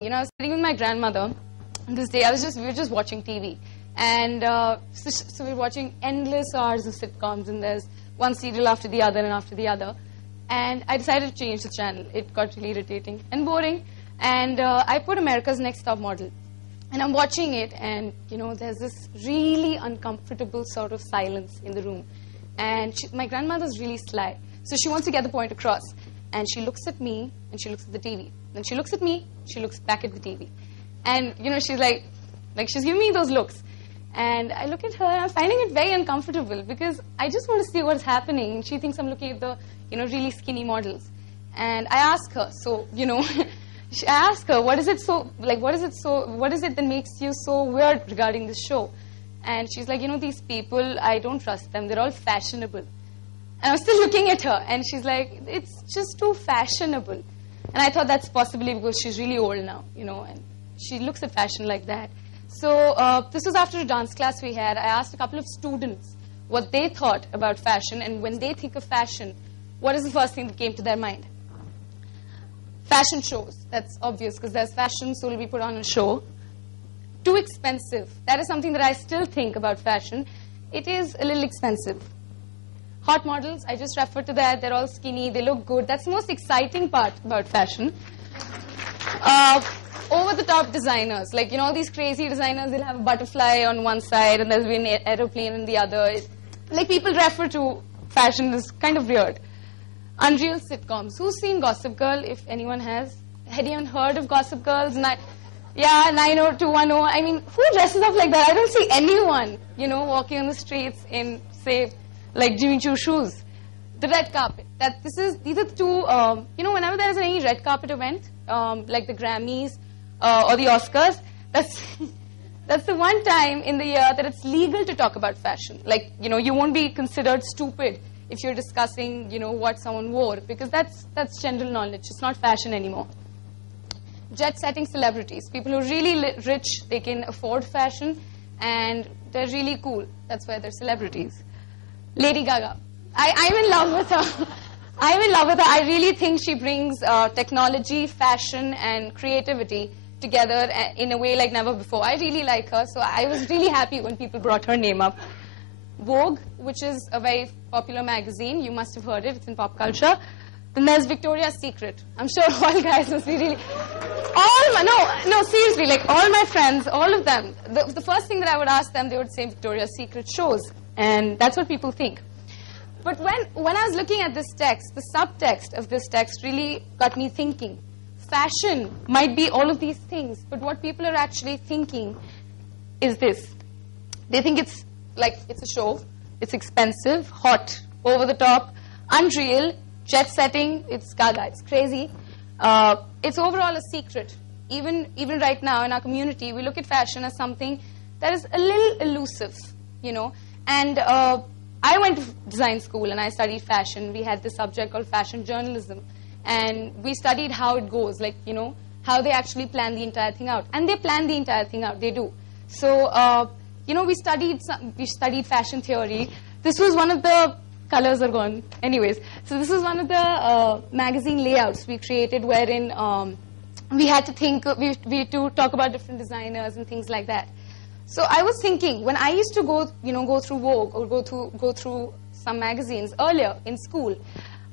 You know, I was sitting with my grandmother this day. We were just watching TV. And so we were watching endless hours of sitcoms, and there's one serial after the other and after the other. And I decided to change the channel. It got really irritating and boring. And I put America's Next Top Model. And I'm watching it, and, you know, there's this really uncomfortable sort of silence in the room. And my grandmother's really sly. So she wants to get the point across. And she looks at me, and she looks at the TV. Then she looks at me, she looks back at the TV. And, you know, she's like she's giving me those looks. And I look at her, and I'm finding it very uncomfortable because I just want to see what's happening. And she thinks I'm looking at the, you know, really skinny models. And I ask her, so, you know, I ask her, what is it that makes you so weird regarding this show? And she's like, you know, these people, I don't trust them. They're all fashionable. And I was still looking at her, and she's like, it's just too fashionable. And I thought that's possibly because she's really old now, you know, and she looks at fashion like that. So this was after a dance class we had. I asked a couple of students what they thought about fashion, and when they think of fashion, what is the first thing that came to their mind? Fashion shows. That's obvious, because there's fashion, so it'll be put on a show. Too expensive. That is something that I still think about fashion. It is a little expensive. Hot models, I just referred to that. They're all skinny. They look good. That's the most exciting part about fashion. Over-the-top designers. Like, you know, all these crazy designers, they'll have a butterfly on one side and there'll be an aeroplane on the other. Like, people refer to fashion as kind of weird. Unreal sitcoms. Who's seen Gossip Girl, if anyone has? Had anyone heard of Gossip Girls? Yeah, 90210. I mean, who dresses up like that? I don't see anyone, you know, walking on the streets in, say, like Jimmy Choo shoes. The red carpet. These are the two, you know, whenever there's any red carpet event, like the Grammys or the Oscars, that's the one time in the year that it's legal to talk about fashion. Like, you know, you won't be considered stupid if you're discussing, you know, what someone wore, because that's general knowledge. It's not fashion anymore. Jet-setting celebrities. People who are really rich, they can afford fashion, and they're really cool. That's why they're celebrities. Lady Gaga. I'm in love with her. I'm in love with her. I really think she brings technology, fashion, and creativity together in a way like never before. I really like her, so I was really happy when people brought her name up. Vogue, which is a very popular magazine. You must have heard it. It's in pop culture. Then there's Victoria's Secret. I'm sure all guys must be really... No, seriously, like all my friends, all of them, the first thing that I would ask them, they would say Victoria's Secret shows. And that's what people think. But when I was looking at this text, the subtext of this text really got me thinking. Fashion might be all of these things, but what people are actually thinking is this. They think it's like it's a show, it's expensive, hot, over the top, unreal, jet setting, it's gaga, it's crazy. It's overall a secret. Even right now in our community, we look at fashion as something that is a little elusive, you know. And I went to design school and I studied fashion. We had this subject called fashion journalism. And we studied how it goes, like, you know, how they actually plan the entire thing out. And they plan the entire thing out, they do. So, you know, we studied fashion theory. This was one of the, colors are gone. Anyways, so this was one of the magazine layouts we created wherein we had to think, we had to talk about different designers and things like that. So I was thinking, when I used to go through Vogue or go through some magazines earlier in school,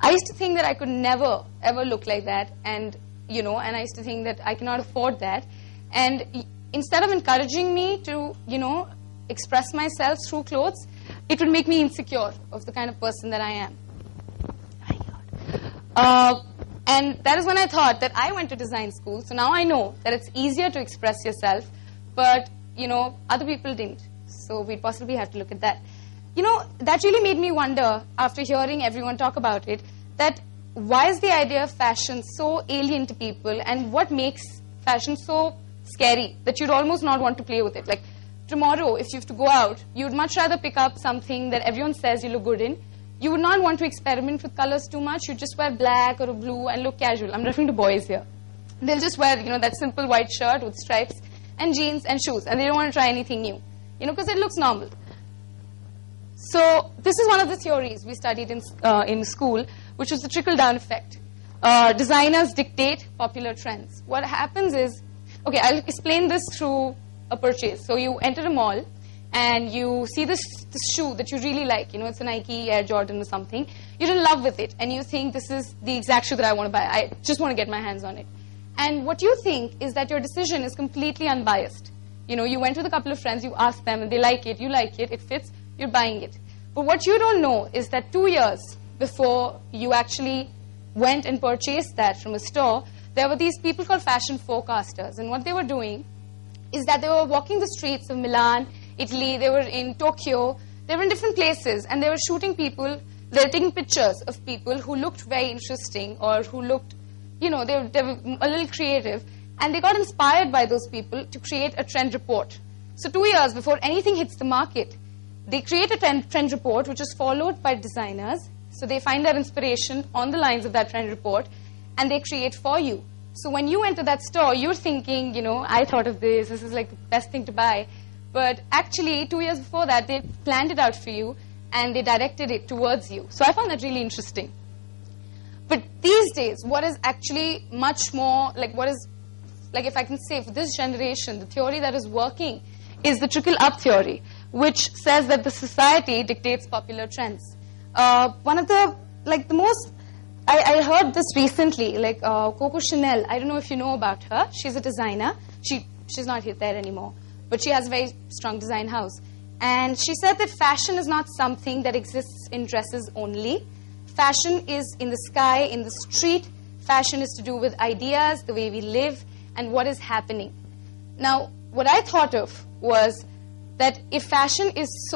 I used to think that I could never, ever look like that. And, you know, and I used to think that I cannot afford that. And instead of encouraging me to, you know, express myself through clothes, it would make me insecure of the kind of person that I am. And that is when I thought that I went to design school. So now I know that it's easier to express yourself, but, you know, other people didn't. So we'd possibly have to look at that. You know, that really made me wonder, after hearing everyone talk about it, that why is the idea of fashion so alien to people, and what makes fashion so scary that you'd almost not want to play with it? Like, tomorrow, if you have to go out, you'd much rather pick up something that everyone says you look good in. You would not want to experiment with colors too much. You'd just wear black or a blue and look casual. I'm referring to boys here. They'll just wear, you know, that simple white shirt with stripes and jeans and shoes, and they don't want to try anything new, you know, because it looks normal. So this is one of the theories we studied in school, which was the trickle-down effect. Designers dictate popular trends. What happens is okay, I'll explain this through a purchase. So you enter a mall and you see this shoe that you really like. You know, it's a Nike Air Jordan or something. You're in love with it and you think this is the exact shoe that I want to buy. I just want to get my hands on it. And what you think is that your decision is completely unbiased. You know, you went with a couple of friends, you asked them and they like it, you like it, it fits, you're buying it. But what you don't know is that 2 years before you actually went and purchased that from a store, there were these people called fashion forecasters. And what they were doing is that they were walking the streets of Milan, Italy, they were in Tokyo, they were in different places, and they were shooting people, they were taking pictures of people who looked very interesting or who looked, you know, they were a little creative, and they got inspired by those people to create a trend report. So 2 years before anything hits the market, they create a trend report which is followed by designers. So they find their inspiration on the lines of that trend report and they create for you. So when you enter that store, you're thinking, you know, I thought of this is like the best thing to buy. But actually, 2 years before that, they planned it out for you and they directed it towards you. So I found that really interesting. But these days, what is actually much more, like what is, like if I can say for this generation, the theory that is working is the trickle-up theory, which says that the society dictates popular trends. One of the, like the most, I heard this recently, like Coco Chanel, I don't know if you know about her. She's a designer. She's not there anymore, but she has a very strong design house. And she said that fashion is not something that exists in dresses only. Fashion is in the sky, in the street. Fashion is to do with ideas, the way we live, and what is happening. Now, what I thought of was that if fashion is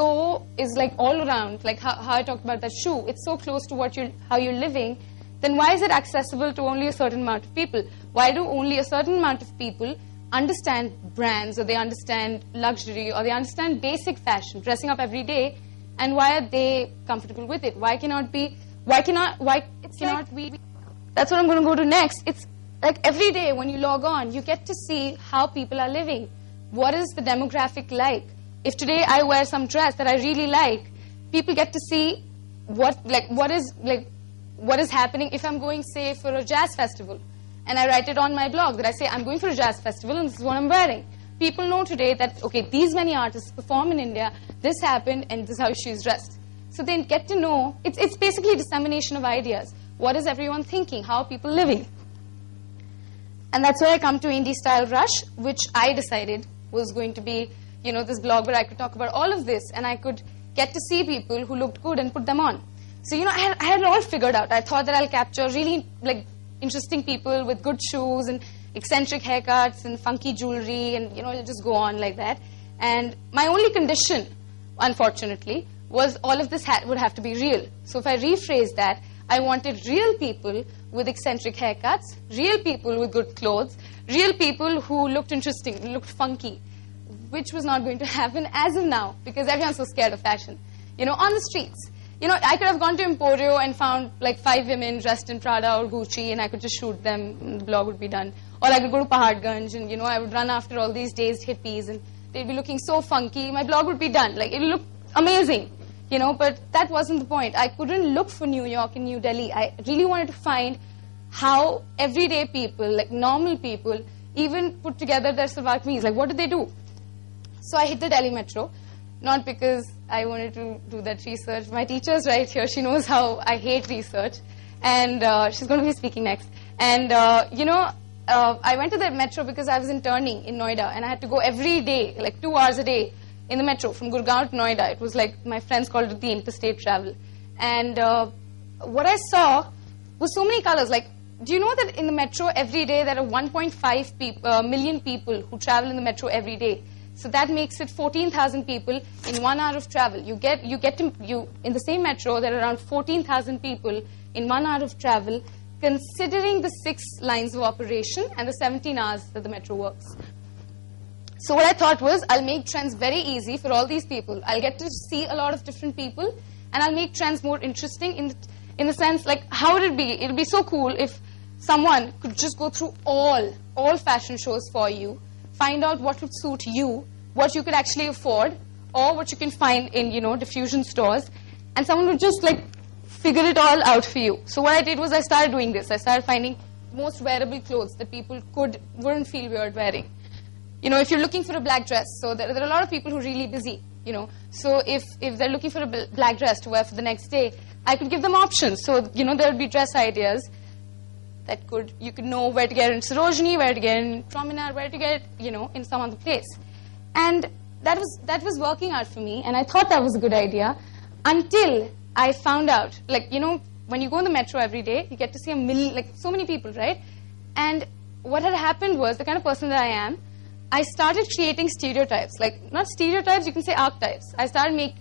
like all around, like how I talked about that shoe, it's so close to how you're living, then why is it accessible to only a certain amount of people? Why do only a certain amount of people understand brands, or they understand luxury, or they understand basic fashion, dressing up every day, and why are they comfortable with it? Why cannot we? That's what I'm going to go to next. It's like every day when you log on, you get to see how people are living. What is the demographic like? If today I wear some dress that I really like, people get to see what is happening if I'm going, say, for a jazz festival. And I write it on my blog that I say, I'm going for a jazz festival and this is what I'm wearing. People know today that, okay, these many artists perform in India, this happened, and this is how she's dressed. So they get to know, it's basically dissemination of ideas. What is everyone thinking? How are people living? And that's where I come to Indiestylerush, which I decided was going to be, you know, this blog where I could talk about all of this, and I could get to see people who looked good and put them on. So, you know, I had it all figured out. I thought that I'll capture really, like, interesting people with good shoes and eccentric haircuts and funky jewelry, and, you know, it'll just go on like that. And my only condition, unfortunately, was all of this would have to be real. So if I rephrase that, I wanted real people with eccentric haircuts, real people with good clothes, real people who looked interesting, looked funky, which was not going to happen as of now because everyone's so scared of fashion. You know, on the streets. You know, I could have gone to Emporio and found like 5 women dressed in Prada or Gucci and I could just shoot them and the blog would be done. Or I could go to Paharganj and, you know, I would run after all these dazed hippies and they'd be looking so funky. My blog would be done. Like, it would look amazing, you know, but that wasn't the point. I couldn't look for New York and New Delhi. I really wanted to find how everyday people, like normal people, even put together their salwar kameez. Like, what did they do? So I hit the Delhi Metro. Not because I wanted to do that research. My teacher's right here. She knows how I hate research. And she's going to be speaking next. And, you know, I went to the metro because I was interning in Noida. And I had to go every day, like 2 hours a day in the metro from Gurgaon to Noida. It was like, my friends called it the interstate travel. And what I saw was so many colors. Like, do you know that in the metro every day there are 1.5 million people who travel in the metro every day? So that makes it 14,000 people in 1 hour of travel. You get in the same metro, there are around 14,000 people in 1 hour of travel, considering the 6 lines of operation and the 17 hours that the metro works. So what I thought was, I'll make trends very easy for all these people. I'll get to see a lot of different people, and I'll make trends more interesting in the sense, like, how would it be? It would be so cool if someone could just go through all fashion shows for you, find out what would suit you, what you could actually afford, or what you can find in, you know, diffusion stores, and someone would just, like, figure it all out for you. So what I did was I started doing this. I started finding most wearable clothes that people wouldn't feel weird wearing. you know, if you're looking for a black dress, so there are a lot of people who are really busy, you know. So if they're looking for a black dress to wear for the next day, I could give them options. So, you know, there would be dress ideas that you could know where to get in Sarojini, where to get in Promenade, where to get, you know, in some other place. And that was working out for me, and I thought that was a good idea until I found out, like, you know, when you go in the metro every day, you get to see so many people, right? And what had happened was, the kind of person that I am, I started creating stereotypes. Like, not stereotypes, you can say archetypes. I started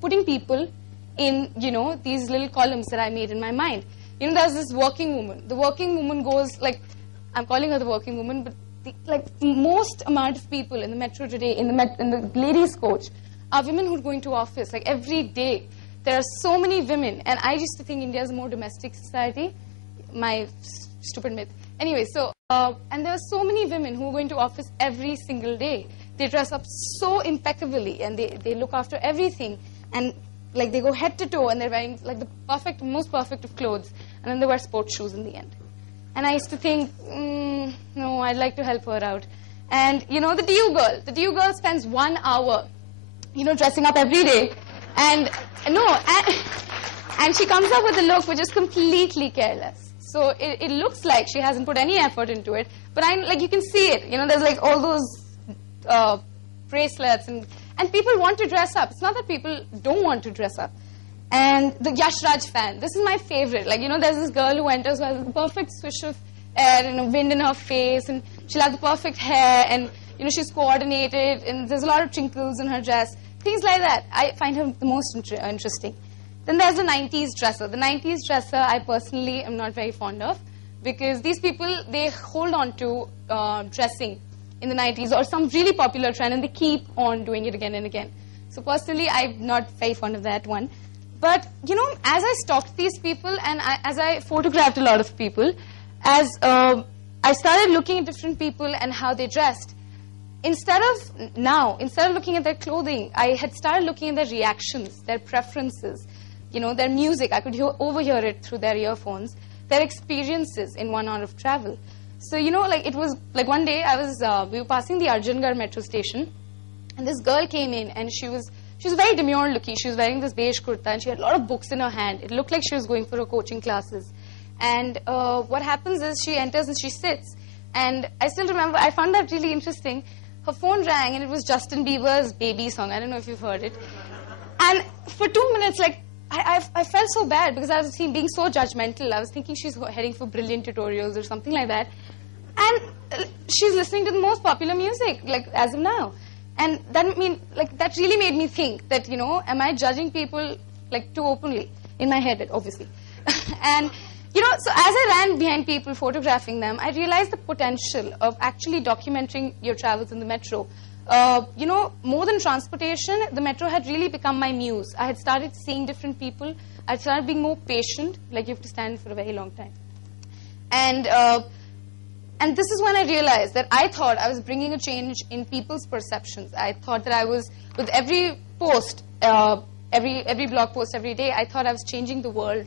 putting people in, you know, these little columns that I made in my mind. You know, there's this working woman. The working woman goes, like, I'm calling her the working woman, but the most amount of people in the metro today, in the ladies' coach, are women who are going to office. Like, every day, there are so many women. And I used to think India is a more domestic society. My stupid myth. Anyway, so, and there are so many women who are going to office every single day. They dress up so impeccably, and they look after everything. And, like, they go head to toe, and they're wearing, like, the most perfect of clothes. And then they wear sports shoes in the end. And I used to think, no, I'd like to help her out. And, you know, the DU girl spends 1 hour, you know, dressing up every day. And, and she comes up with a look which is completely careless. So it looks like she hasn't put any effort into it. But like, you can see it. You know, there's like all those bracelets. And people want to dress up. It's not that people don't want to dress up. And the Yash Raj fan, this is my favorite. Like, you know, there's this girl who enters who has the perfect swish of air and a wind in her face, and she'll have the perfect hair, and, you know, she's coordinated, and there's a lot of trinkles in her dress. Things like that. I find her the most interesting. Then there's the 90s dresser. The 90s dresser, I personally am not very fond of, because these people, they hold on to dressing in the 90s or some really popular trend, and they keep on doing it again and again. So personally, I'm not very fond of that one. But, you know, as I stalked these people and as I photographed a lot of people, as I started looking at different people and how they dressed, instead of looking at their clothing, I had started looking at their reactions, their preferences, you know, their music. I could overhear it through their earphones, their experiences in 1 hour of travel. So, you know, like, it was, like, one day we were passing the Arjangarh metro station, and this girl came in, and she was very demure looking. She was wearing this beige kurta, and she had a lot of books in her hand. It looked like she was going for her coaching classes. And what happens is she enters and she sits. And I still remember, I found that really interesting. Her phone rang, and it was Justin Bieber's Baby song. I don't know if you've heard it. And for 2 minutes, like, I felt so bad because I was being so judgmental. I was thinking she's heading for brilliant tutorials or something like that. And she's listening to the most popular music, like, as of now. And that really made me think that, you know, am I judging people, like, too openly? In my head, obviously. And, you know, so as I ran behind people, photographing them, I realized the potential of actually documenting your travels in the metro. You know, more than transportation, the metro had really become my muse. I had started seeing different people. I had started being more patient, like, you have to stand for a very long time. And this is when I realized that I thought I was bringing a change in people's perceptions. I thought that I was, with every post, every blog post every day, I thought I was changing the world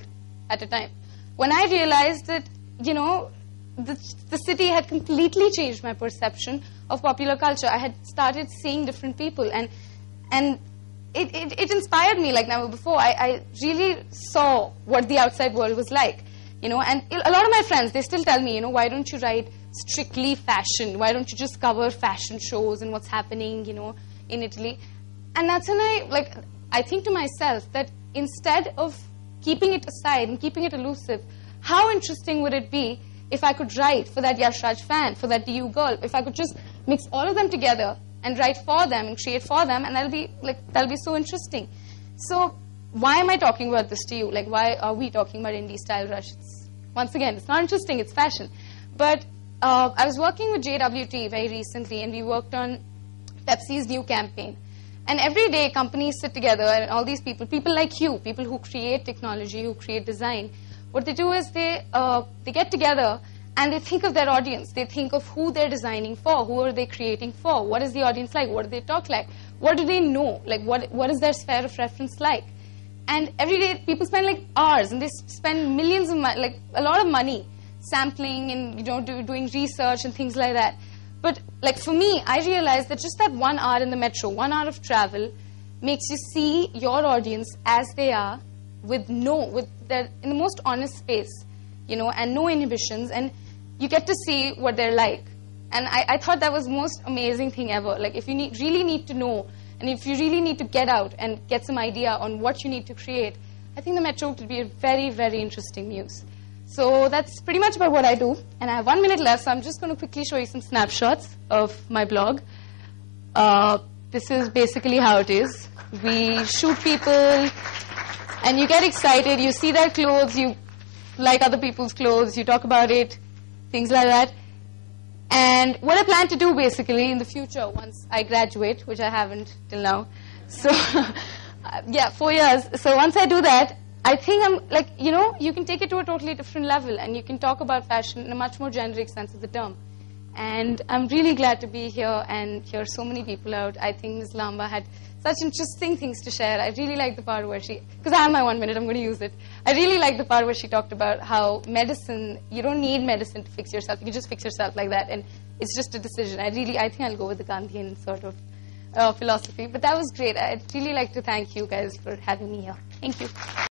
at a time. When I realized that, you know, the city had completely changed my perception of popular culture. I had started seeing different people, and it inspired me like never before. I really saw what the outside world was like, you know. And a lot of my friends, they still tell me, you know, why don't you write strictly fashion? Why don't you just cover fashion shows and what's happening, you know, in Italy? And that's when I think to myself that instead of keeping it aside and keeping it elusive, how interesting would it be if I could write for that Yash Raj fan, for that DU girl, if I could just mix all of them together and write for them and create for them, and that'll be so interesting. So why am I talking about this to you? Like, why are we talking about Indiestylerush? Once again, it's not interesting, it's fashion. But I was working with JWT very recently, and we worked on Pepsi's new campaign. And every day, companies sit together, and all these people like you, people who create technology, who create design, what they do is they get together and they think of their audience. They think of who they're designing for, who are they creating for, what is the audience like, what do they talk like, what do they know, like what is their sphere of reference like. And every day, people spend like hours, and they spend millions of money, like a lot of money, sampling and, you know, doing research and things like that. But like for me, I realized that just that 1 hour in the metro, 1 hour of travel, makes you see your audience as they are, with in the most honest space, you know, and no inhibitions, and you get to see what they're like. And I thought that was the most amazing thing ever. Like, if you really need to know, and if you really need to get out and get some idea on what you need to create, I think the metro could be a very, very interesting muse. So that's pretty much about what I do. And I have 1 minute left, so I'm just going to quickly show you some snapshots of my blog. This is basically how it is. We shoot people, and you get excited. You see their clothes. You like other people's clothes. You talk about it, things like that. And what I plan to do, basically, in the future, once I graduate, which I haven't till now. So, yeah, 4 years. So once I do that, I think I'm, like, you know, you can take it to a totally different level, and you can talk about fashion in a much more generic sense of the term. And I'm really glad to be here and hear so many people out. I think Ms. Lamba had such interesting things to share. I really like the part where because I have my 1 minute, I'm going to use it. I really like the part where she talked about how medicine, you don't need medicine to fix yourself. You can just fix yourself like that, and it's just a decision. I think I'll go with the Gandhian sort of philosophy. But that was great. I'd really like to thank you guys for having me here. Thank you.